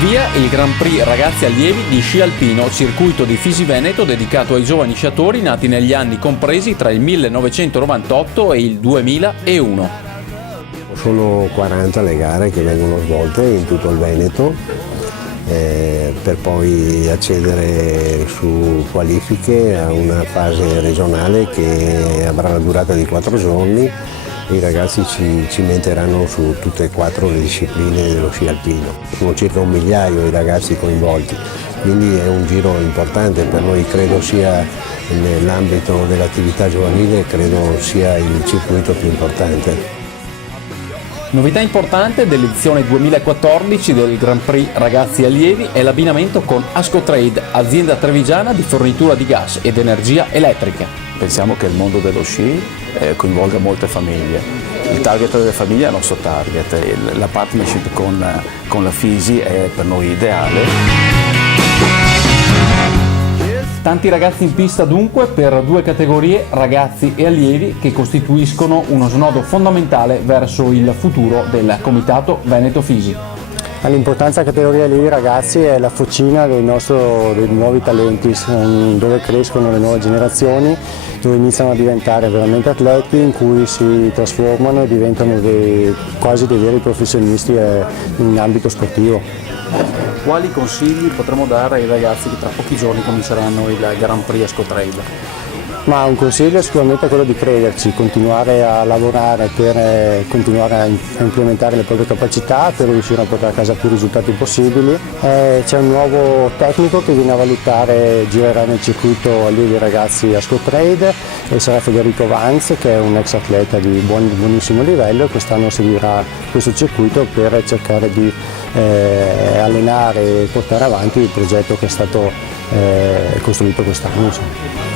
via il Grand Prix Ragazzi Allievi di sci alpino, circuito di Fisi Veneto dedicato ai giovani sciatori nati negli anni compresi tra il 1998 e il 2001. Sono 40 le gare che vengono svolte in tutto il Veneto, per poi accedere su qualifiche a una fase regionale che avrà la durata di 4 giorni. I ragazzi ci metteranno su tutte e 4 le discipline dello sci alpino. Sono circa 1 migliaio i ragazzi coinvolti, quindi è un giro importante per noi, credo sia nell'ambito dell'attività giovanile, credo sia il circuito più importante. Novità importante dell'edizione 2014 del Grand Prix Ragazzi Allievi è l'abbinamento con Ascotrade, azienda trevigiana di fornitura di gas ed energia elettrica. Pensiamo che il mondo dello sci coinvolga molte famiglie. Il target delle famiglie è il nostro target e la partnership con la Fisi è per noi ideale. Tanti ragazzi in pista dunque per 2 categorie, ragazzi e allievi, che costituiscono uno snodo fondamentale verso il futuro del Comitato Veneto Fisi. L'importanza della categoria allievi ragazzi è la fucina dei nuovi talenti, dove crescono le nuove generazioni, dove iniziano a diventare veramente atleti, in cui si trasformano e diventano quasi dei veri professionisti in ambito sportivo. Quali consigli potremmo dare ai ragazzi che tra pochi giorni cominceranno il Grand Prix Ascotrade? Ma un consiglio è sicuramente quello di crederci, continuare a lavorare per continuare a implementare le proprie capacità per riuscire a portare a casa più risultati possibili. C'è un nuovo tecnico che viene a valutare, girerà nel circuito allievi ragazzi Ascotrade e sarà Federico Vanz, che è un ex atleta di buonissimo livello, e quest'anno seguirà questo circuito per cercare di allenare e portare avanti il progetto che è stato costruito quest'anno.